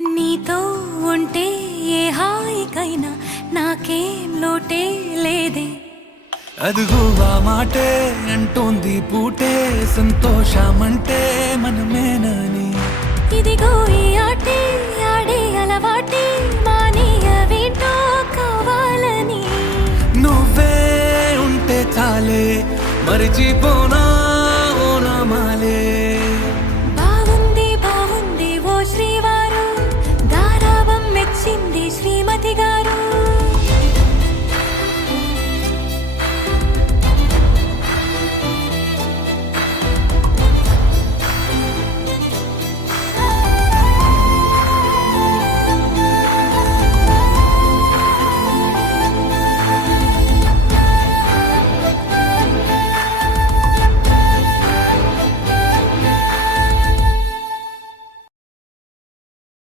నీతో ఉంటే ఏ హాయికైనా నాకేం లోటే లేదే. అదుగు ఆ మాటే అంటోంది పూటే సంతోషమంటే మనమేనని. ఇదిగో ఈ ఆటే ఆడే అలవాటే మానేయవేంటో కావాలని. నువ్వే ఉంటే చాలే మరిచిపో